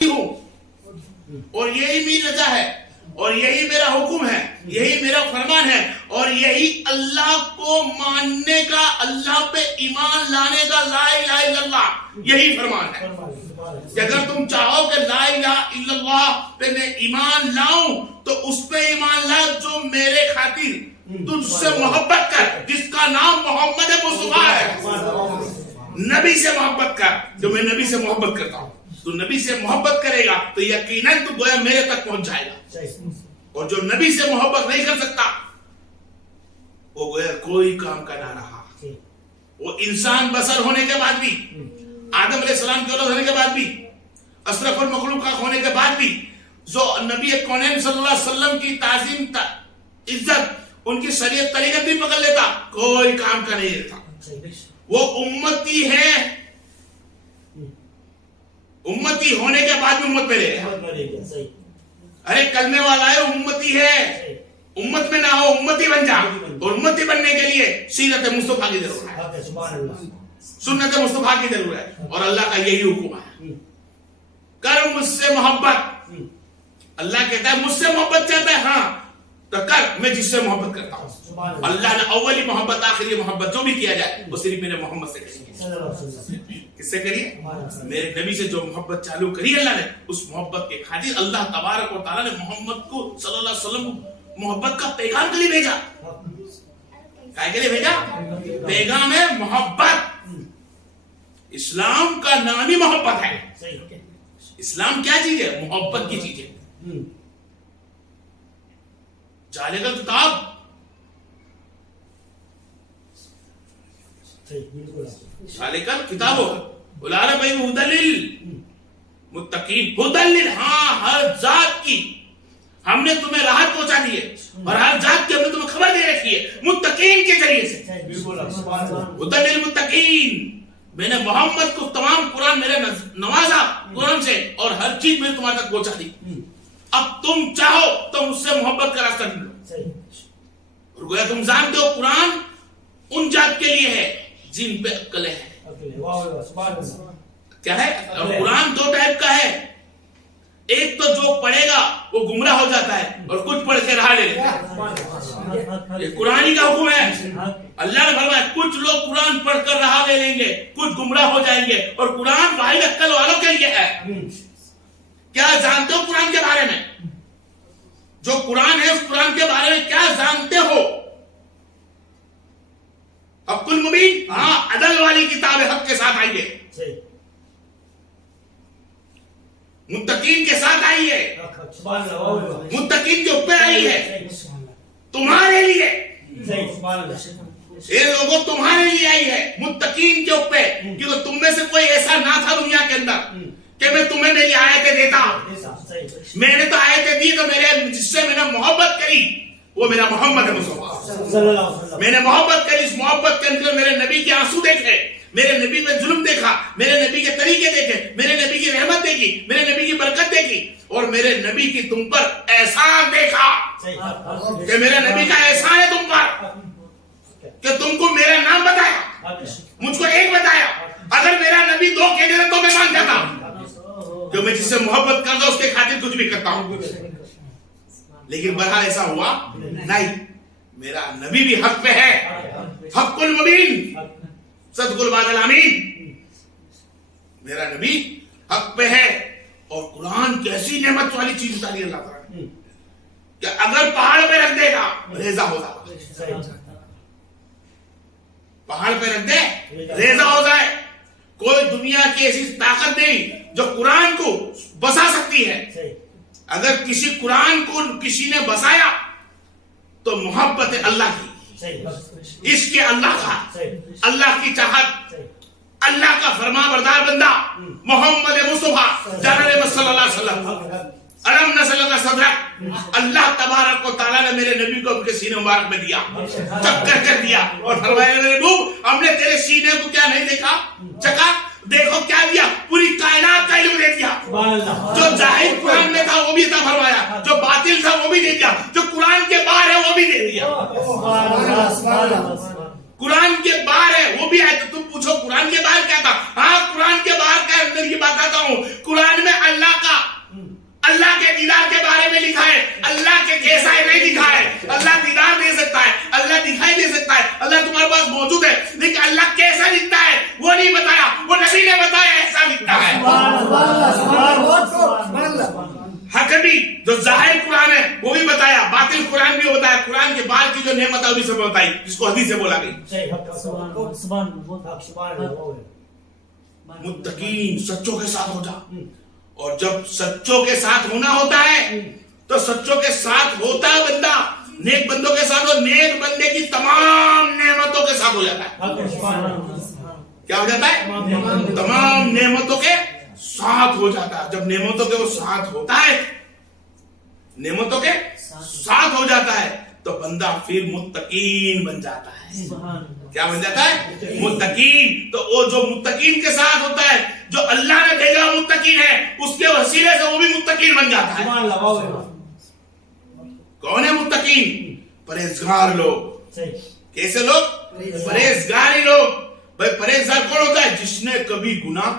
हूँ और यही मेरी रजा है और यही मेरा हुक्म है, यही मेरा फरमान है और यही अल्लाह को मानने का, अल्लाह पे ईमान लाने का ला इलाहा इल्लल्लाह यही फरमान है कि अगर तुम चाहो कि ला इलाहा इल्लल्लाह पे मैं ईमान लाऊं तो उस पे ईमान ला जो मेरे खातिर तुझसे मोहब्बत कर, जिसका नाम मोहम्मद मुस्तफा है। नबी से मोहब्बत कर, जो मैं नबी से मोहब्बत करता हूँ। तो नबी से मोहब्बत करेगा तो यकीनन तो गोया मेरे तक पहुंच जाएगा और जो नबी से मोहब्बत नहीं कर सकता वो गोया कोई काम का ना रहा। वो इंसान बसर होने के बाद भी, आदम अलैहिस्सलाम के औलाद होने के बाद भी, अशरफुल मखलूक होने के बाद भी जो नबी कौनैन सल्लल्लाहु अलैहि वसल्लम की ताजीम इज्जत, उनकी शरीयत तरीकत भी पकड़ लेता, कोई काम का नहीं रहता। वो उम्मती है, उम्मती होने के बाद भी उम्मत में रहेगा। अरे कलमे वाला है, उम्मती है, उम्मत में ना हो उम्मती बन जा। और उम्मती बनने के लिए सीरत मुस्तफा की जरूरत है, सुन्नत मुस्तफा की जरूरत है और अल्लाह का यही हुक्म है, कर मुझसे मोहब्बत। अल्लाह कहता है मुझसे मोहब्बत चाहता है, हाँ तो कर, मैं जिससे मोहब्बत करता हूँ। अल्लाह ने अव्वली मोहब्बत आखिरी मोहब्बत जो भी किया जाए वो सिर्फ मेरे मोहम्मद से करिए। किससे करिए? मेरे नबी से जो मोहब्बत चालू करी अल्लाह ने, उस मोहब्बत के खातिर अल्लाह तबारक व तआला ने मोहम्मद को सल्लल्लाहु अलैहि वसल्लम को मोहब्बत का पैगाम के लिए भेजा। क्या के लिए भेजा? पैगाम है मोहब्बत। इस्लाम का नाम ही मोहब्बत है। इस्लाम क्या चीज है? मोहब्बत की चीज है। जालेगा किताब, जालेकल किताबो बुलारा भाई हुदलिल मुत्तकीन, हुदलिल, हाँ हर जात की हमने तुम्हें राहत पहुंचा दी है और हर जात की हमने तुम्हें खबर दे रखी है मुत्तकीन के जरिए से। हुदलिल मुत्तकीन, मैंने मोहम्मद को तमाम कुरान मेरे नवाजा कुरान से और हर चीज मैंने तुम्हारे तक पहुंचा दी। अब तुम चाहो तो मुझसे मोहब्बत का रास्ता ढूंढो। और गोया तुम जानते हो कुरान उन जात के लिए है जिन पे अक्ल है। क्या है? और कुरान दो टाइप का है, एक तो जो पढ़ेगा वो गुमराह हो जाता है और कुछ पढ़ के राह ले लेता है। ये कुरानी का हुक्म है। अल्लाह ने फरमाया कुछ लोग कुरान पढ़कर राह ले लेंगे, कुछ गुमराह हो जाएंगे और कुरान वाहिद अक्ल वालों के लिए है। क्या जानते हो कुरान के बारे में? जो कुरान है उस कुरान के बारे में क्या जानते हो? हक़्क़ुल मुबीन, हाँ अदल वाली किताब है, हक के साथ आई है, मुत्तकीन के साथ आई है, मुत्तकीन के ऊपर आई है, तुम्हारे लिए। ये लोगों तुम्हारे लिए आई है, मुत्तकीन के ऊपर। क्योंकि तुम में से कोई ऐसा ना था दुनिया के अंदर कि मैं तुम्हें मेरी आयतें देता। मैंने तो आयतें दी तो मेरे जिससे मैंने मोहब्बत करी वो मेरा मोहम्मद मुस्तफा। मैंने मोहब्बत करी, इस मोहब्बत के अंदर मेरे नबी के आंसू देखे, मेरे नबी पे जुल्म देखा, मेरे नबी के तरीके देखे, मेरे नबी की रहमत देखी, मेरे नबी की बरकत देखी और मेरे नबी की तुम पर एहसान देखा कि मेरे नबी का एहसान है तुम पर कि तुमको मेरा नाम बताया, मुझको एक बताया। अगर मेरा नबी दो कह देता तो मैं मान जाता कि मैं जिससे मोहब्बत करता उसके खातिर कुछ भी करता हूं। लेकिन बहरहाल ऐसा हुआ नहीं। मेरा नबी भी हक पे है, हक़्क़ुल मुबीन सदकुल बादल आमीन। मेरा नबी हक पे है और कुरान कैसी नेमत वाली चीज उतारी अल्लाह ताला ने कि अगर पहाड़ पे रख देगा रेजा हो जाए, पहाड़ पे रख दे रेजा हो जाए। कोई दुनिया की ऐसी ताकत नहीं जो कुरान को बसा सकती है। अगर किसी कुरान को किसी ने बसाया तो मोहब्बत है अल्लाह की, इसके अल्लाह का, अल्लाह की चाहत, अल्लाह का फरमाबरदार बंदा मोहम्मद मुस्तफा सल्लल्लाहु अलैहि वसल्लम अलम नसलका सदरक। अल्लाह तबारक व तआला ने मेरे नबी को उनके सीने मुबारक में दिया, चक्कर कर दिया और फरमाया मेरे नबी हमने तेरे सीने को क्या नहीं देखा, चका, देखो क्या दिया, पूरी कायनात का इल्म दे दिया। जो जाहिर कुरान में था वो भी था फरमाया, जो बातिल था वो भी दे दिया, जो कुरान के बाहर है वो भी दे दिया। قرآن کے باہر ہے وہ بھی ہے. تو تم پوچھو قرآن کے باہر کیا تھا؟ ہاں قرآن کے باہر کا اندر کی بتاتا ہوں. قرآن میں اللہ کے دیدار کے بارے میں لکھا ہے. اللہ کے کیسا ہے نہیں لکھا ہے. اللہ دیدار دے سکتا ہے, اللہ دکھائی دے سکتا ہے, اللہ تمہارے پاس موجود ہے, لیکن اللہ کیسا دکھتا ہے وہ نہیں بتایا. وہ نبی نے بتایا ایسا دکھتا ہے. حقیقی جو ظاہر قرآن ہے وہ بھی بتایا, باطل قرآن بھی بتایا. قرآن کے بعد کی جو نعمت ہے وہ بھی سب بتائی جس کو حدیث سے بولا گئی. متقین سچوں کے ساتھ ہو جا. اور جب سچوں کے ساتھ ہونا ہوتا ہے تو سچوں کے ساتھ ہوتا ہے بندہ نیک بندوں کے ساتھ, اور نیک بندے کی تمام نعمتوں کے ساتھ ہو جاتا ہے. کیا ہو جاتا ہے؟ تمام نعمتوں کے ساتھ ہو جاتا ہے. جب نعمتوں کے وہ ساتھ ہوتا ہے, نعمتوں کے ساتھ ہو جاتا ہے تو بندہ پھر متقین بن جاتا ہے. کیا بن جاتا ہے؟ متقین. تو وہ جو متقین کے ساتھ ہوتا ہے, جو اللہ نے بھیجا متقین ہے, اس کے وسیلے سے وہ بھی متقین بن جاتا ہے. کون ہے متقین؟ پرہیزگار لوگ. کیسے لوگ؟ پرہیزگاری لوگ. بھائی پرہیزگار کون ہوتا ہے؟ جس نے کبھی گناہ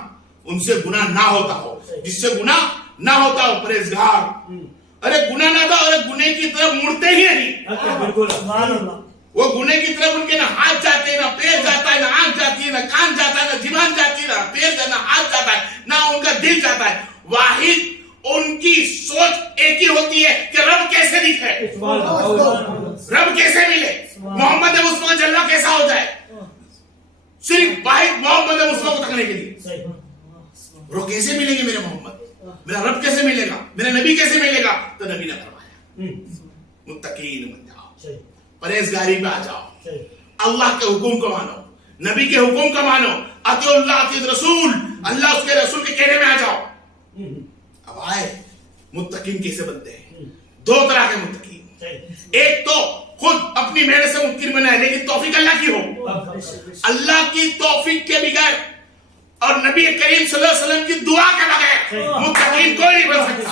ان سے گناہ نہ ہوتا ہو, جس سے گناہ نہ ہوتا ہو, پرہیزگار. ارے گناہ نہ تھا, ارے گناہ کی طرف مڑتے ہی نہیں. وہ گناہ کی طرف ان کے نہ ہاتھ جاتے ہیں, نہ پیر جاتا ہے, نہ آنکھ جاتی ہے, نہ کان جاتا ہے, نہ زبان جاتی ہے, نہ پیر جاتا, نہ ہاتھ جاتا ہے, نہ ان کا دل جاتا ہے. واحد ان کی سوچ ایک ہی ہوتی ہے کہ رب کیسے دکھے, رب کیسے ملے, محمد مصطفیٰ جلوہ کیسا ہو جائے. صرف واحد محمد مصطفیٰ کو تکنے کے لیے. وہ کیسے ملیں گے میرے محمد, میرا رب کیسے ملے گا, میرا نبی کیسے ملے گا؟ تو نبی نے فرمایا متقین بن جاؤ, پرہیزگاری پہ آ جاؤ, اللہ کے حکم کو مانو, نبی کے حکم کو مانو, اطیعوا اللہ اطیعوا رسول, اللہ اس کے رسول کے کہنے میں آ جاؤ. اب آئے متقین کیسے بنتے ہیں؟ دو طرح کے متقین. ایک تو خود اپنی محنت سے متقین بنا ہے, لیکن توفیق اللہ کی ہو. اللہ کی توفیق کے بغیر اور نبی کریم صلی اللہ علیہ وسلم کی دعا کے بغیر متقین کوئی نہیں بن سکتا.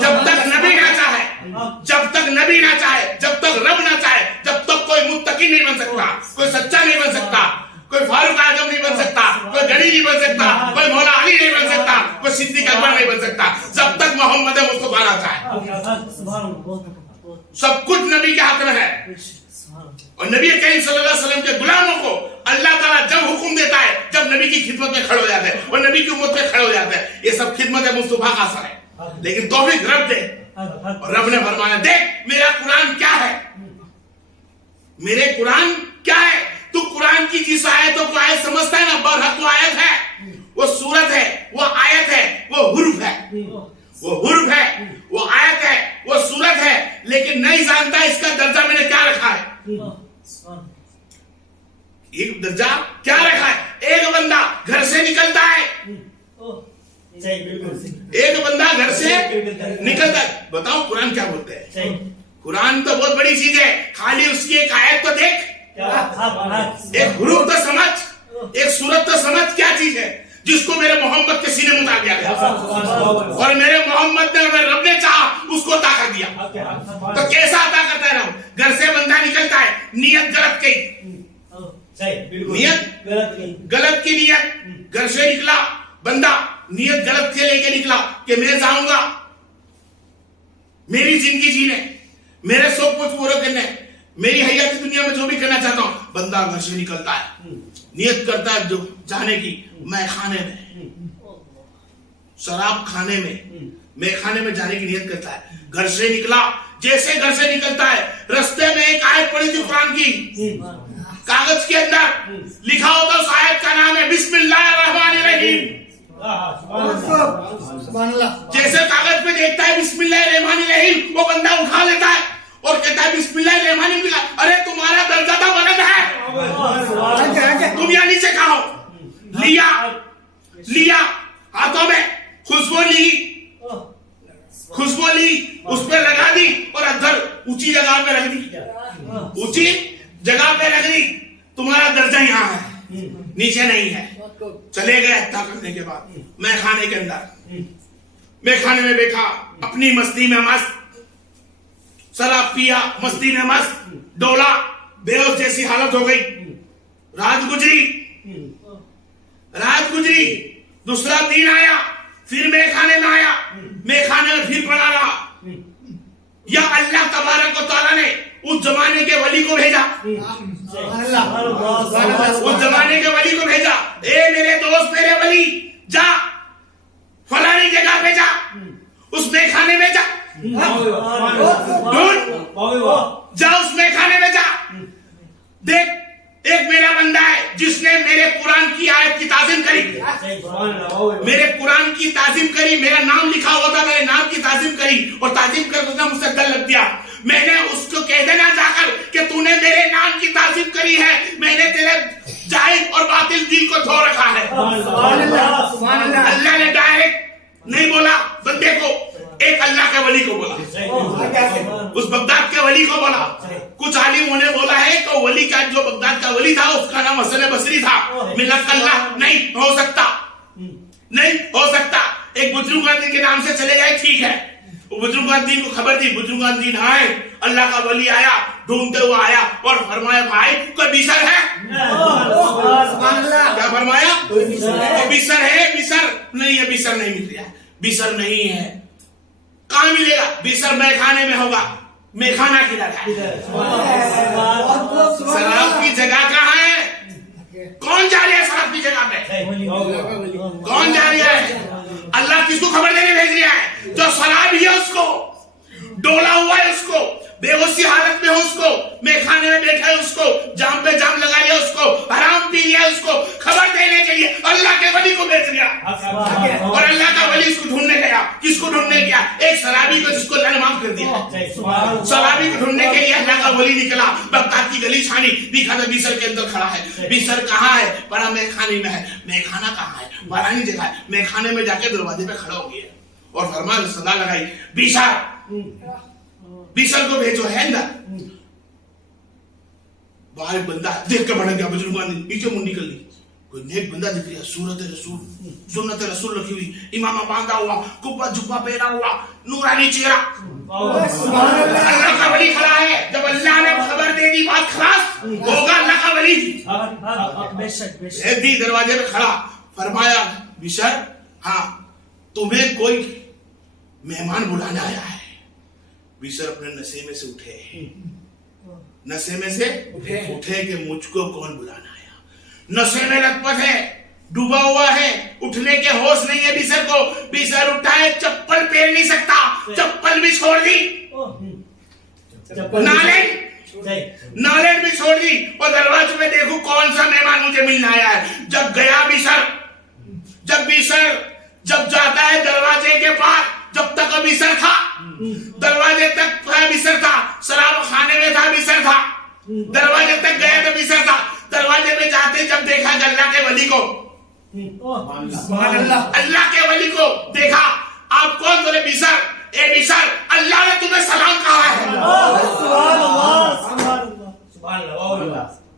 جب تک نبی نہ چاہے, جب تک نبی نہ چاہے, جب تک رب نہ چاہے, جب تک کوئی متقی نہیں بن سکتا, کوئی سچا نہیں بن سکتا, کوئی فاروق اعظم نہیں بن سکتا, کوئی غنی نہیں بن سکتا, کوئی مولا علی نہیں بن سکتا, کوئی صدیق اکبر نہیں بن سکتا, جب تک محمد مصطفیٰ نہ چاہے. سب کچھ نبی کے ہاتھ میں ہے. اور نبی کریم صلی اللہ علیہ وسلم کے غلاموں کو اللہ تعالیٰ جب حکم دیتا ہے, جب نبی کی خدمت میں کھڑے ہو جاتے ہیں, اور نبی کی امت میں کھڑے ہو جاتے ہیں. یہ سب خدمت مصطفیٰ کا اثر ہے, لیکن توفیق رب دے. اور رب نے فرمایا دیکھ میرا قرآن کیا ہے, میرے قرآن کیا ہے. تو قرآن کی جس آیتوں کو آیت سمجھتا ہے نا, برحق وہ آیت ہے, وہ سورت ہے, وہ آیت ہے, وہ حرف ہے, وہ حرف ہے, وہ آیت ہے, وہ سورت ہے, لیکن نہیں جانتا اس کا درجہ میں نے کیا رکھا ہے. ایک درجہ کیا رکھا ہے. ایک بندہ گھر سے نکلتا ہے, ایک بندہ گھر سے نکلتا ہے. بتاؤ قرآن کیا بولتے ہیں؟ قرآن تو بہت بڑی چیز ہے, خالی اس کی ایک آیت تو دیکھ, ایک حروف تو سمجھ, ایک سورت تو سمجھ کیا چیز ہے جس کو میرے محمد کے سینے میں اتار دیا گیا, اور میرے محمد نے, میرے رب نے چاہا اس کو عطا کر دیا. تو کیسا عطا کرتا ہے رب؟ گھر سے بندہ نکلتا ہے, نیت غلط کی, نیت غلط کی نیت, گھر سے نکلا بندہ, نیت غلط کے لے کے نکلا کہ میں جاؤں گا میری زندگی جینے, میرے شوق کو پورا کرنے, میری حیاتی دنیا میں جو بھی کرنا چاہتا ہوں. بندہ گھر سے نکلتا ہے, نیت کرتا ہے جو جانے کی, میں خانے میں, شراب کھانے میں, میں کھانے میں جانے کی نیت کرتا ہے. گھر سے نکلا, جیسے گھر سے نکلتا ہے رستے میں ایک آیت پڑھی تھی قرآن کی, کاغذ کے اندر لکھا ہوتا اس آیت کا نام ہے بسم اللہ الرحمن الرحیم. جیسے کاغذ پہ دیکھتا ہے بسم اللہ الرحمن الرحیم, وہ بندہ اٹھا لیتا ہے اور کہتا ہے بسم اللہ الرحمن الرحیم. ارے تمہارا درجہ تو بلند ہے, تم یہاں نیچے کھاؤ. لیا لیا ہاتھوں میں خوشبو لی, خوشبو لی, اس پہ لگا دی, اور ادھر اونچی جگہ پہ رکھ دی, اونچی جگہ پہ رکھ دی. تمہارا درجہ یہاں ہے, نیچے نہیں ہے. چلے گئے عطا کرنے کے بعد میں کھانے کے اندر, میں کھانے میں بیٹھا, اپنی مستی میں مست, شراب پیا, مستی میں مست, ڈولا, बेहोश जैसी हालत हो गई। रात गुजरी, दूसरा दिन आया, फिर मैं खाने में आया, मैं खाने में फिर पड़ा रहा। या अल्लाह तबारक व तआला ने उस जमाने के वली को भेजा, उस जमाने के वली को भेजा, ए मेरे दोस्त, मेरे वली, जा फलानी जगह पे जा, उसमें खाने में जा, जा उसमें खाने में जा। देख, एक मेरा बंदा है जिसने मेरे कुरान की आयत की ताजीम करी, मेरे कुरान की ताजीम करी, मेरा नाम लिखा हुआ था, मेरे नाम की ताजीम करी, और ताजीम कर मुझसे गल लग दिया। मैंने उसको कह देना जाकर कि तूने मेरे नाम की ताजीम करी है, मैंने तेरे जाहिल और बातिल दिल को धो रखा है। अल्लाह ने डायरेक्ट नहीं बोला बंदे को, एक अल्लाह के वली को बोला, उस बगदाद के वली को बोला। कुछ आलिमों ने बोला है कि वली का जो बगदाद का वली था उसका नाम हसन बसरी था। मिलत अल्लाह नहीं हो सकता, नहीं हो सकता। एक बुजुर्ग के नाम से चले जाए, ठीक है। बुजुर्ग को खबर दी, बुजुर्ग आए, अल्लाह का वली आया, ढूंढते हुए आया और फरमाया भाई कोई बिसर है? क्या फरमाया? बिसर है? बिसर नहीं है, बिसर नहीं मिल रहा, बिसर नहीं है। कहाँ मिलेगा? बिसर मैखाने में होगा, मैखाना किधर है? शराब की जगह कहाँ है? कौन जा रहा है शराब की जगह पे? कौन जा रहा है? अल्लाह किसको खबर देने भेज रहा है? जो शराबी है उसको, डोला हुआ है उसको, बेहोशी हालत में हो उसको, मैखाने में बैठा है उसको, जाम पे जाम लगा लिया उसको, हराम पी लिया उसको, खबर देने के लिए अल्लाह के वली को भेज दिया। और अल्लाह का वली इसको ढूंढने गया। किसको ढूंढने गया? एक शराबी को जिसको अल्लाह ने माफ कर दिया। शराबी को ढूंढने के लिए अल्लाह का वली निकला, बगदाद की गली छानी, दिखा था बिसर के अंदर खड़ा है। बिसर कहाँ है? बड़ा मैखाने में है। मैखाना कहाँ है? फलानी जगह है। मैखाने में जाके दरवाजे पे खड़ा हो गया और फरमान सदा लगाई, बिसर को भेजो है ना। बाहर बंदा देख के बढ़ गया, बुजुर्ग नीचे मुंडी कर ली। कोई नेक बंदा दिख रहा, सूरत रसूल, सुन्नत रसूल रखी हुई, इमामा बांधा हुआ, कुब्बा जुब्बा पहना हुआ, नूरानी चेहरा, अल्लाह का वली खड़ा है। जब अल्लाह ने खबर दे दी, बात खलास होगा। अल्लाह का वली दी दरवाजे पे खड़ा, फरमाया बिशर, हाँ तुम्हें कोई मेहमान बुलाने आया है। बिशर अपने नशे में से उठे, नशे में से उठे कि मुझको कौन बुलाना आया। नशे में लथपथ है, डूबा हुआ है, उठने के होश नहीं है बिशर को। बिशर उठा है, चप्पल पहन नहीं सकता, चप्पल भी छोड़ दी, नालेन भी छोड़ दी, और दरवाजे में देखो कौन सा मेहमान मुझे मिलने आया है। जब गया बिशर, जब जाता है दरवाजे के पास, जब तक बिसर था, दरवाजे तक बिसर था, शराब खाने में था, बिसर था, दरवाजे तक गया तो बिसर था। दरवाजे में जाते जब देखा अल्लाह के वली को, अल्लाह के वली को देखा। आप कौन? बोले बिसर। ए बिसर, अल्लाह ने तुम्हें सलाम कहा है।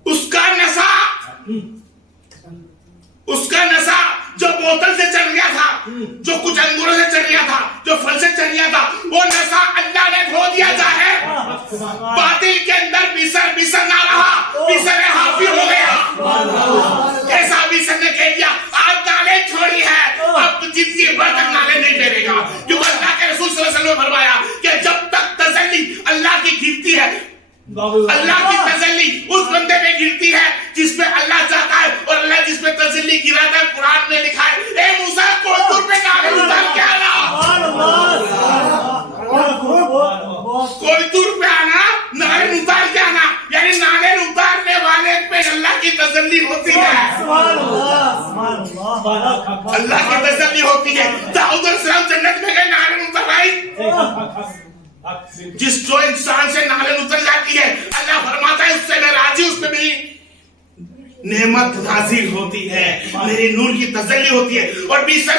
उसका नशा जो बोतल से चल गया था, जो कुछ अंगूरों से चल गया था, जो फल से चल गया था, वो नशा अल्लाह ने धो दिया जाए। बातिल के अंदर बिसर ना रहा, बिसर हाफी हो गया। ऐसा बिसर ने कह दिया, आज नाले छोड़ी है, अब जिंदगी भर तक नाले नहीं फेरेगा। क्योंकि अल्लाह के रसूल सल्लल्लाहु अलैहि वसल्लम ने फरमाया कि जब तक तसल्ली अल्लाह की गिरती है, अल्लाह की तसल्ली उस बंदे में गिरती है जिसपे अल्लाह चाहता है, और अल्लाह जिसपे तसल्ली गिराता है, कुरान में लिखा है, ए मूसा कोतुर पे नाले उतार के आना, कोतुर पे आना, नाले उतार के आना। यानी नाले उतारने वाले पे अल्लाह की तसल्ली होती है, अल्लाह की तसल्ली होती है। दाऊद अलैहिस्सलाम जन्नत में गए, नाले उतर आई। जो इंसान से नाले उतर जाती है, अल्लाह फरमाता है उससे मैं राजी, उसमें मेरी नेमत नाजिल होती है, मेरी नूर की तसल्ली होती है। और बिसर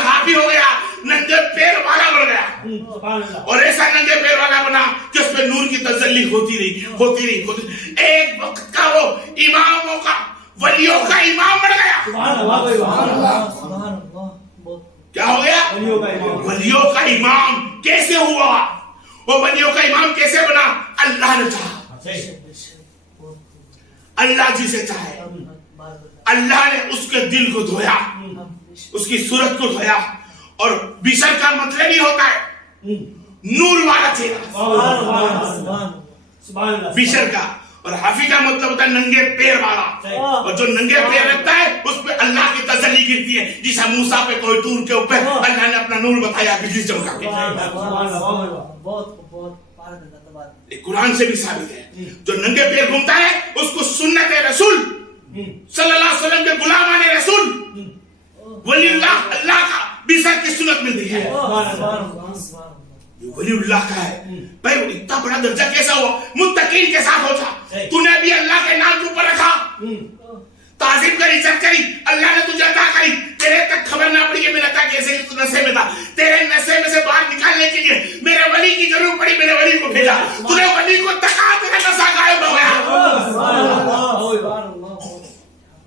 हाफी हो गया, नंगे पैर वाला बन गया, और ऐसा नंगे पैर वाला बना कि उसमें नूर की तसल्ली होती रही। एक वक्त का वो इमामों का, वलियों का इमाम बन गया। क्या हो गया? वलियों का इमाम कैसे हुआ? वो वलियों का इमाम कैसे बना? अल्लाह ने चाहा। اللہ جسے چاہے اللہ نے اس کے دل کو دھویا, اس کی صورت کو دھویا. اور بشر کا مطلب ہی ہوتا ہے نور والا چہرہ بشر کا, اور حافی کا مطلب ہوتا ہے ننگے پیر والا. اور جو ننگے پیر رکھتا ہے اس پہ اللہ کی تسلی گرتی ہے, جیسا موسیٰ پہ کوئی طور کے اوپر اللہ نے اپنا نور بتایا بجلی چمکا کے. قرآن سے بھی ثابت ہے جو ننگے پیر گھومتا ہے اس کو سنت رسول صلی اللہ علیہ وسلم کے غلامان رسول ولی اللہ اللہ کا بشر کی سنت ملتی ہے. ولی اللہ کا ہے بھائی. اتنا بڑا درجہ کیسا ہوا؟ متقین کے ساتھ ہوتا. تو نے بھی اللہ کے نام کے اوپر رکھا, تعظیم کری, عزت کری, اللہ نے تجھے عطا کری, تیرے تک خبر نہ پڑی کہ میرا عطا کیسے تو نشے میں تھا, تیرے نشے میں سے باہر نکالنے کے لیے میرے ولی کی ضرورت پڑی, میرے ولی کو بھیجا, تجھے ولی کو تکا, تیرا نشہ غائب ہو گیا.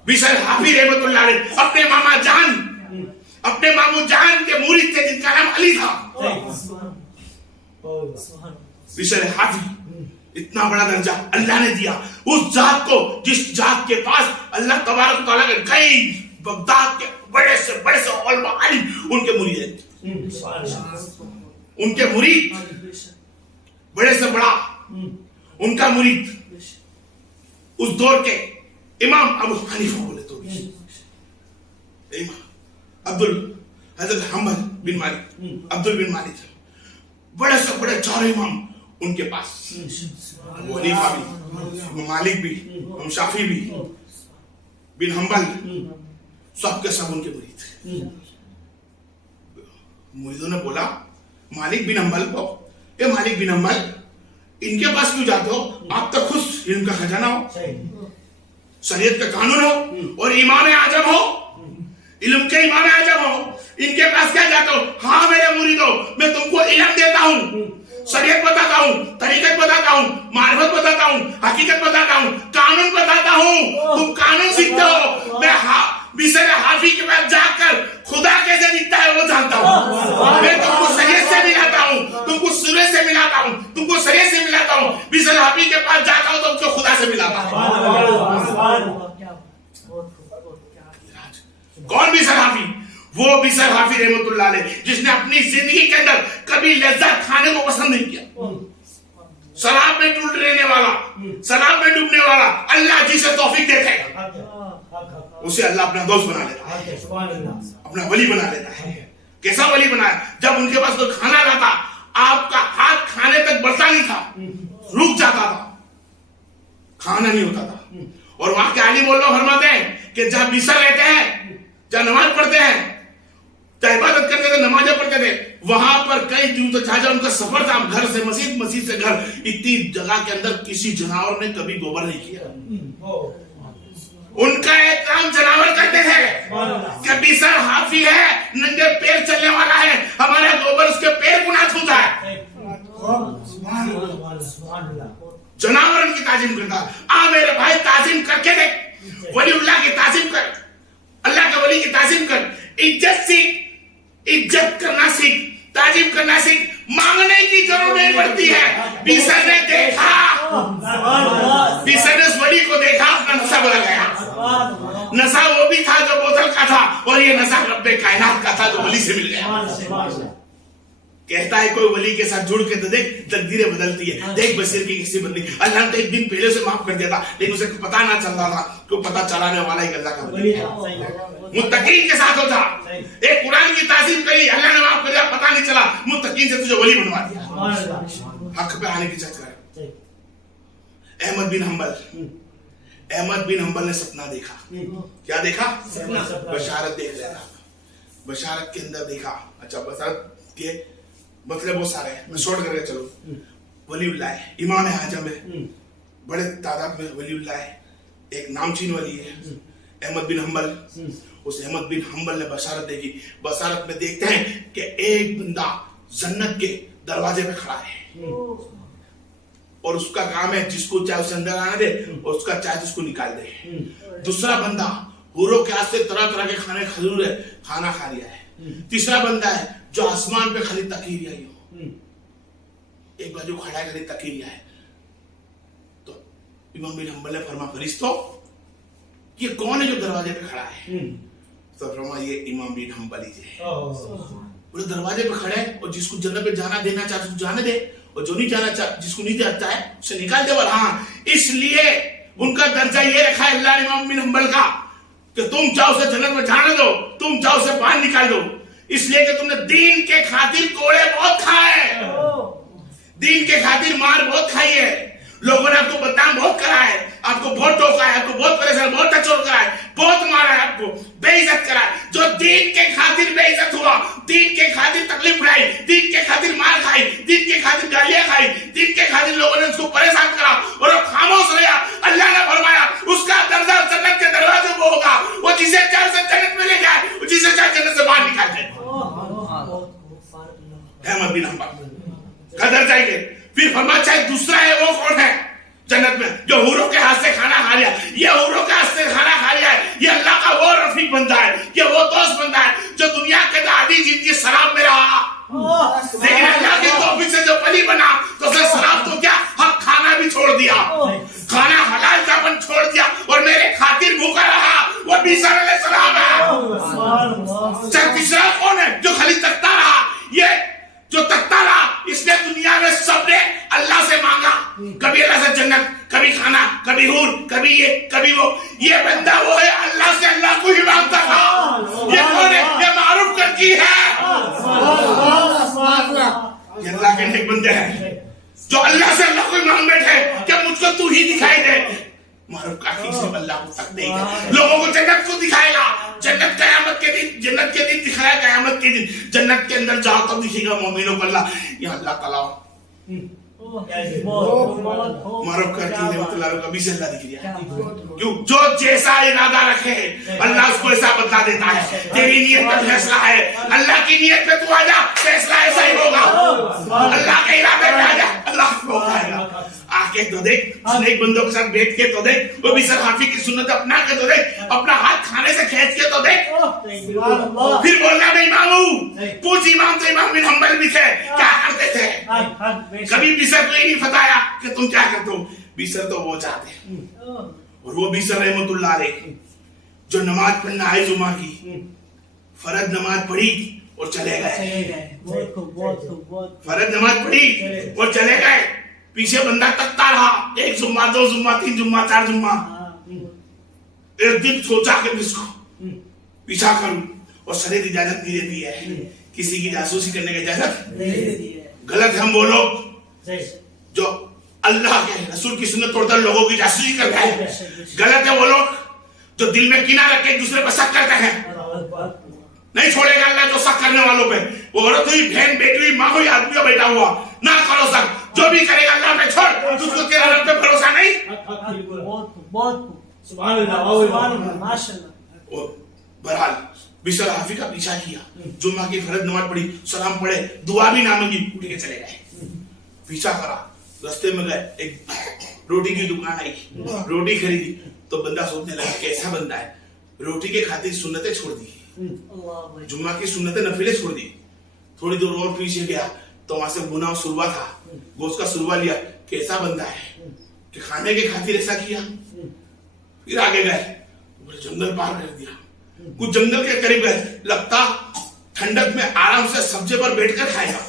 بشر حافی رحمت اللہ علیہ اپنے ماما جان, اپنے مامو جان کے مرید تھے جن کا نام علی تھا. بشر حافی اتنا بڑا درجہ اللہ نے دیا اس ذات کو جس ذات کے پاس اللہ تبارک و تعالیٰ کے کئی بغداد کے بڑے سے علماء عالم ان کے مرید ہیں. ان کے مرید بڑے سے بڑا ان کا مرید اس دور کے امام ابو حنیفہ بولے تو حضرت حنبل بن مالک, عبدل بن مالک, بڑے سے بڑے چار امام ان کے پاس. ابو حنیفہ بھی, مالک بھی, شافعی بھی, بن حنبل, سب کے سب ان کے مرید. مریدوں نے بولا مالک بن حنبل کو, اے مالک بن حنبل ان کے پاس کیوں جاتے ہو؟ آپ تو خود علم کا خزانہ ہو, شریعت کا قانون ہو, اور امام اعظم ہو, علم کے امام اعظم ہو, ان کے پاس کیا جاتا ہوں؟ ہاں میرے مریدوں میں تم کو علم دیتا ہوں, شریعت بتاتا ہوں, طریقت بتاتا ہوں, معرفت بتاتا ہوں, حقیقت بتاتا ہوں, قانون بتاتا ہوں, تم قانون سیکھتے ہو. میں بشر حافی کے پاس جا کر خدا کیسے دکھتا ہے وہ جانتا ہوں. میں تم کو شریعت سے ملاتا ہوں, تم کو سورج سے ملاتا ہوں, تم کو شریعت سے ملاتا ہوں. بشر حافی کے پاس جاتا ہوں تو تم کو خدا سے ملاتا ہوں. کون بشر حافی؟ وہ بشر حافی رحمت اللہ علیہ جس نے اپنی زندگی کے اندر کبھی لذت کھانے کو پسند نہیں کیا. شراب میں ٹوٹ رہنے والا, شراب میں ڈوبنے والا, اللہ جسے توفیق دیتا ہے اسے اللہ اپنا دوست بنا لیتا ہے, اپنا ولی بنا لیتا ہے. کیسا ولی بنایا؟ جب ان کے پاس کوئی کھانا رہتا آپ کا ہاتھ کھانے تک بڑھتا نہیں تھا, رک جاتا تھا, کھانا نہیں ہوتا تھا. اور وہاں کے عالم لوگ فرماتے ہیں کہ جہاں بشر رہتے ہیں, جہاں نماز پڑھتے ہیں, جہاں عبادت کرتے تھے, نمازیں پڑھتے تھے, وہاں پر کئی دن تو جہاں ان کا سفر تھا, گھر سے مسجد, مسجد سے گھر, اتنی جگہ کے اندر کسی جانور نے کبھی گوبر نہیں کیا. ان کا احترام جانور کرتے تھے کہ بشر حافی ہے, ننگے پیر چلنے والا ہے, ہمارا گوبر اس کے پیر کو نہ چھوتا ہے. جانور ان کی تعظیم کرتا. آ میرے بھائی تعظیم کر کے دیکھ, ولی اللہ کی تعظیم کر, اللہ کے ولی کی تعظیم کر, عزت سیکھ, عزت کرنا سیکھ, تعظیم کرنا سیکھ, مانگنے کی ضرورت نہیں پڑتی ہے. بشر نے دیکھا, بشر نے اس ولی کو دیکھا, اپنا نشہ بنا گیا. نشہ وہ بھی تھا جو بوتل کا تھا, اور یہ نشہ رب کائنات کا تھا جو ولی سے مل گیا. کہتا ہے کوئی ولی کے ساتھ جڑ کے تو دیکھ تقدیریں بدلتی ہے. دیکھ بشیر کی کسی بدلی, اللہ نے ایک دن پہلے سے معاف کر دیا تھا, لیکن اسے پتا نہ چلتا تھا کہ پتا چلانے والا ایک اللہ کا ولی ہے. متقین کے ساتھ ہوتا, ایک قرآن کی تعظیم کری, اللہ نے معاف کر دیا, پتا نہیں چلا, متقین سے تجھے ولی بنوا دیا. حق پہ آنے کی چکر. احمد بن حنبل, احمد بن حنبل نے سپنا دیکھا. کیا دیکھا؟ بشارت دیکھ رہا تھا. بشارت کے اندر دیکھا, اچھا بشارت کے مطلب وہ سارے ہیں, میں شورٹ کر کے چلو. ولی اللہ ہے, امام اعظم ہے, بڑے تعداد میں ولی اللہ ہے, ایک نامچین ولی ہے احمد بن حنبل. اس احمد بن حنبل نے بشارت دیکھی. بشارت میں دیکھتے ہیں کہ ایک بندہ جنت کے دروازے پہ کھڑا ہے, اور اس کا کام ہے جس کو چاہے اسے اندر آنا دے, اور اس کا چاہے جس کو نکال دے. دوسرا بندہ حوروں کے ہاتھ سے طرح طرح کے کھانے کھجور ہے, کھانا کھا لیا ہے. تیسرا بندہ ہے جو آسمان پہ خالی تکیریا ہی ہو, ایک بار جو کھڑا ہے خالی تکیریا ہے. تو इमाम बिन हम्बल ने फरमा फरिश्तों ये कौन है जो दरवाजे पे खड़ा है? तो फरमा ये इमाम बिन हम्बल ही है। बोले दरवाजे पे खड़े और जिसको जन्नत में जाना देना चाहते उसको जाने दे, और जो नहीं जाना चाहता जिसको नहीं जाता है उसे निकाल दे। और हाँ, इसलिए उनका दर्जा ये रखा है अल्लाह ने इमाम बिन हम्बल का कि तुम चाहो उसे जन्नत में जाने दो, तुम चाहो उसे बाहर निकाल दो, इसलिए कि तुमने दीन के खातिर कोड़े बहुत खाए, दीन के खातिर मार बहुत खाई है, लोगों ने आपको बदनाम बहुत करा है, आपको बहुत टोका है, आपको बहुत परेशान, बहुत टचोल करा है, बहुत मारा है, आपको बेइज्जत करा है। जो दीन के खातिर बेइज्जत हुआ, दीन के खातिर तकलीफ उठाई, दीन के खातिर मार खाई, दीन के खातिर गालियां खाई, दीन के खातिर लोगों ने उसको परेशान करा और वो खामोश रहा, अल्लाह ने फरमाया उसका दर्जा जन्नत के दरवाजे पे होगा, वो जिसे चाहे से जन्नत में ले जाए, वो जिसे चाहे जन्नत से बाहर निकाल दे। अहमद बिन हम्बल का दर्जा ये। फिर फरमाया चाहे दूसरा है वो कौन है जन्नत में जो हूरों के हाथ से खाना खा लिया, ये हूरों के हाथ से खाना खा लिया है, ये अल्लाह का वो रफीक बंदा है, ये वो दोस्त बंदा है जो दुनिया के दादी जिंदगी शराब में रहा, लेकिन अल्लाह की तौफीक से जो वली बना तो उसने शराब तो क्या हक खाना भी छोड़ दिया, खाना हलाल का बन छोड़ दिया और मेरे खातिर भूखा रहा, वो बीसर अलैहिस्सलाम है। तीसरा कौन है जो खाली तकता रहा, ये जो तकता रहा इसने दुनिया में सबने अल्लाह से मांगा, कभी अल्लाह से जन्नत, कभी खाना, कभी हूर, कभी ये कभी वो, ये बंदा वो है अल्लाह से अल्लाह को ही मांगता था। ये कौन है? ये मारूफ करती है, ये अल्लाह के नेक बंदे हैं जो अल्लाह से अल्लाह को ही मांग बैठे कि मुझको तू ही दिखाई दे। मारूफ का सिर्फ अल्लाह को तक देगा, लोगों को जन्नत को दिखाएगा, जन्नत कयामत के दिन, जन्नत के दिन दिखाया कयामत के दिन, जन्नत के अंदर जाओ तब दिखेगा मोमिनों को अल्लाह। ये अल्लाह ताला मारूफ करती है कभी से अल्लाह दिख रहा है, क्यों जो जैसा इरादा रखे अल्लाह उसको ऐसा बदला देता है। तेरी नीयत का फैसला है, अल्लाह की नीयत पे तू आ जा, फैसला ऐसा ही होगा, अल्लाह के इरादे पे आ जा, अल्लाह को बताएगा। आके तो देख, नेक बंदों के साथ बैठ के तो देख, वो भी सर हाफी की सुन्नत अपना के तो देख, अपना हाथ खाने से खींच के तो देख, फिर बोलना मैं इमाम हूँ, पूछ इमाम तो इमाम बिन हम्बल भी थे क्या करते थे, कभी बिसर को ही नहीं बताया कि तुम क्या करते हो, बिसर तो वो चाहते हैं। और वो बिसर रहमतुल्लाह अलैह जो नमाज पढ़ना है जुमा की, फर्ज नमाज पढ़ी और चले गए, फर्ज नमाज पढ़ी और चले गए, पीछे बंदा तकता रहा, एक जुम्मा, दो जुम्मा, तीन जुम्मा, चार जुम्मा, एक दिन सोचा कि मैं इसको पीछा करूं, और शरीयत इजाजत नहीं देती है किसी की जासूसी करने की इजाजत, गलत हम वो लोग जो अल्लाह के रसूल की सुन्नत तोड़कर लोगों की जासूसी करते हैं, गलत है वो लोग जो दिल में कीना रख के एक दूसरे पर शक करते हैं। नहीं छोड़ेगा अल्लाह जो शक करने वालों पे, वो औरत हुई, बहन, बेटी हुई, माँ हुई, आदमी बैठा हुआ, ना करो शक, जो भी करेगा अल्लाह पे छोड़, तुझको तेरा रब पे भरोसा नहीं। बहरहाल बिशर हाफी का पीछा किया, जुम्मा की फर्ज नमाज पढ़ी, सलाम पढ़े, दुआ भी ना मांगी, उठ के चले गए, पीछा करा, रास्ते में गए, एक रोटी की दुकान आई, रोटी खरीदी, तो बंदा सोचने लगा कैसा बंदा है, रोटी के खातिर सुन्नतें छोड़ दी, जुम्मा की सुन्नतें नफिले छोड़ दी, थोड़ी दूर और पीछे गया तो वहां से बुना सुरवा था, गोश्त का सुरवा लिया, कैसा बंदा है कि खाने के खातिर ऐसा किया। फिर आगे गए, जंगल पार कर दिया, कुछ जंगल के करीब गए, लगता ठंडक में आराम से सब्जी पर बैठकर खाएगा,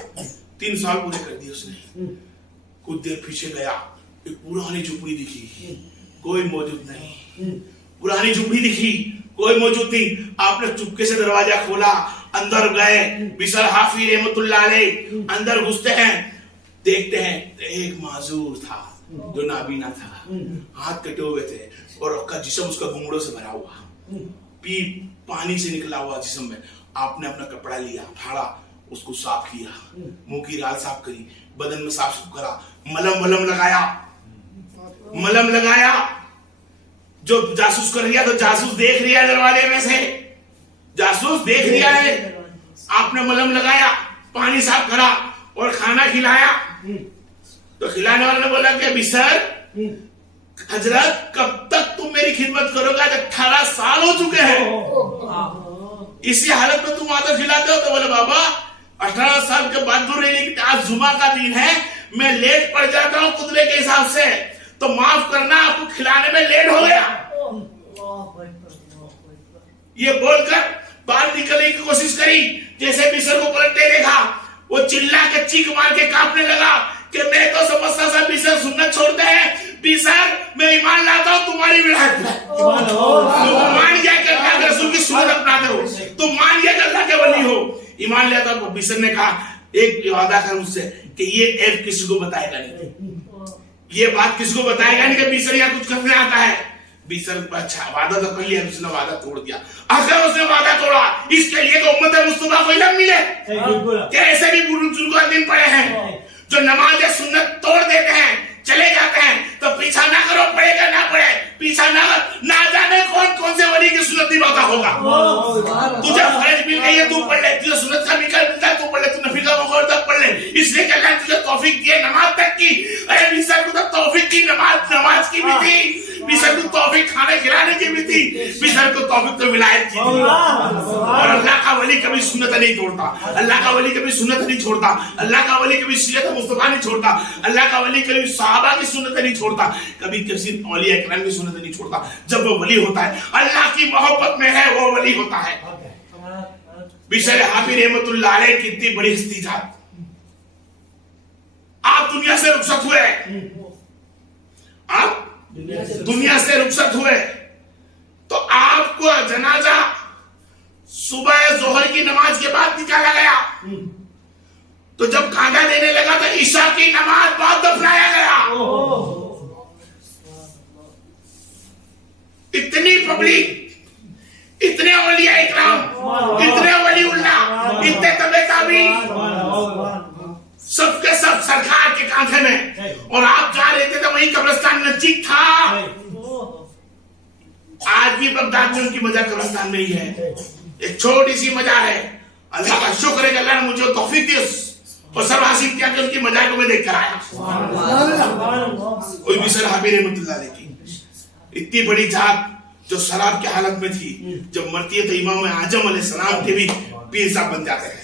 3 साल पूरे कर दिए उसने। कुछ देर पीछे गया, एक पुरानी झुपड़ी दिखी, कोई मौजूद नहीं, पुरानी झुपड़ी दिखी, कोई मौजूद नहीं, आपने चुपके से दरवाजा खोला, अंदर गए, बिशर हाफी रहमतुल्लाह अलैह अंदर घुसते हैं, देखते हैं एक माजूर था जो नाबीना था, हाथ कटे हुए थे और उसका जिस्म उसका घुंघड़ों से भरा हुआ, पानी से निकला हुआ जिस्म में। आपने अपना कपड़ा लिया, फाड़ा, उसको साफ किया, मुंह की राल साफ करी, बदन में साफ करा, मलम लगाया, मलम लगाया, जो जासूस कर रिया, तो जासूस देख रिया दरवाजे में से, जासूस देख रिया है, आपने मलम लगाया, पानी साफ करा और खाना खिलाया, तो खिलाने वाले ने बोला कि बिशर हजरत कब तक तुम मेरी खिदमत करोगे, 18 साल हो चुके हैं, इसी हालत में तुम आदर खिलाते हो। तो बोले बाबा 18 साल के बाद दूर रहने की, आज जुमा का दिन है, मैं लेट पड़ जाता हूँ कुदरे के हिसाब से, तो माफ करना, आपको खिलाने में लेट हो गया। ये बोलकर बाहर निकलने की कोशिश करी। जैसे बिसर को पलटने देखा, वो चिल्ला के चीख मार के कांपने लगा कि मैं तो समझता था बिसर सुन्नत छोड़ते हैं। बिसर, मैं ईमान लाता हूं तुम्हारी विलायत में। तुम मान गया कि अल्लाह के रसूल की सुन्नत अपनाते हो, तुम मान गया कि अल्लाह के वली हो, ईमान लिया। तो बिसर ने कहा, एक वादा कर मुझसे कि ये ऐप किसी को बताएगा नहीं, ये बात किसी को बताएगा नहीं कि बिसर यहाँ कुछ करने आता है। बिसर अच्छा वादा तो कर लिया, उसने वादा तोड़ दिया। अगर उसने वादा तोड़ा, इसके लिए तो उम्मत मुस्तफा को इल्म मिले कि ऐसे भी बुजुर्गों दिन पड़े हैं जो नमाज सुन्नत तोड़ देते हैं, चले जाते हैं। तो पीछा ना करो, पड़ेगा ना पड़े, पीछा ना जाने कौन से वली की सुन्नत निभाता होगा। तुझे फर्ज मिल गई है, तू पढ़ ले, तुझे सुन्नत का निकल मिलता है, तू पढ़ ले, तू नफी का मौका तक पढ़ ले, इसलिए कि अल्लाह ने तुझे तौफीक दी है नमाज तक की। अरे बिसर को तो तौफीक की नमाज की भी थी, बिसर को तौफीक खाने खिलाने की भी थी, बिसर को तौफीक तो विलायत की थी। और अल्लाह का वली कभी सुन्नत नहीं तोड़ता, अल्लाह का वली कभी सुन्नत नहीं छोड़ता, अल्लाह का वली कभी सीरत मुस्तफा नहीं छोड़ता, अल्लाह का वली कभी सहाबा की सुन्नत नहीं छोड़ता, कभी किसी औलिया इकराम की सुन्नत नहीं छोड़ता। जब वो वली होता है, अल्लाह की मोहब्बत में है, वो वली होता है। बिशर हाफी रहमतुल्लाह अलैह की इतनी बड़ी हस्ती जात, आप दुनिया से रुखसत हुए, आप दुनिया से रुखसत हुए तो आपको जनाजा सुबह जोहर की नमाज के बाद निकाला गया। तो जब कांधा देने लगा तो ईशा की नमाज बाद दफनाया गया। इतनी पब्लिक, इतने औलिया इकराम, इतने वलीउल्लाह, इतने तबे ताबीन, सबके सब सरकार के कांधे में, और आप जा रहे थे तो वही कब्रिस्तान नजदीक था। आज भी बगदाद में उनकी मजार कब्रिस्तान में ही है। एक छोटी सी मजार है, अल्लाह का शुक्र है कि अल्लाह ने मुझे तौफीक दी और सब हासिल किया कि उनकी मजार को मैं देख कर आया। कोई भी सर हाफिज रहमतुल्लाह अलैह की इतनी बड़ी जात जो शराब की हालत में थी, जब मरती है तो इमाम आजम अलैहिस्सलाम के भी पीर साहब बन जाते हैं,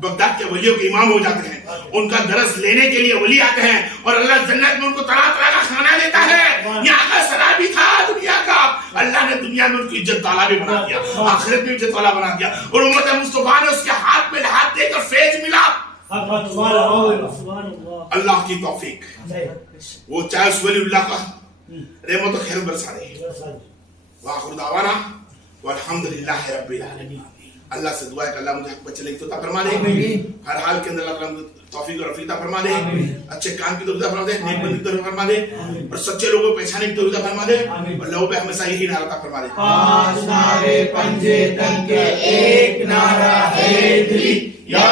बगदाद के वलियों के इमाम हो जाते हैं। उनका दरस लेने के लिए वली आते हैं और अल्लाह जन्नत में उनको तरह तरह का खाना देता है। यहाँ का शराबी था दुनिया का, अल्लाह ने दुनिया में उनको इज्जत वाला भी बना दिया, आखिरत में इज्जत वाला बना दिया। और उम्मत मुस्तफा ने उसके हाथ में हाथ देकर फैज मिला। अल्लाह की तौफीक, वो चाहे उस वलीउल्लाह का रहमत और खैर बरसा रहे। वाखिर दावाना वल्हम्दुलिल्लाहि रब्बिल आलमीन। अल्लाह से दुआ है कि अल्लाह मुझे हक पर चलने की तौफीक फरमा दे, हर हाल के अंदर अल्लाह मुझे तौफीक और अफीदा फरमा दे, अच्छे काम की तौफीक फरमा दे, नेक बंदी की तौफीक फरमा दे, और सच्चे लोगों को पहचानने की तौफीक फरमा दे, और लोगों पे हमेशा यही नारा फरमा दे, पांच नारे पंजे तन के एक नारा हैदरी या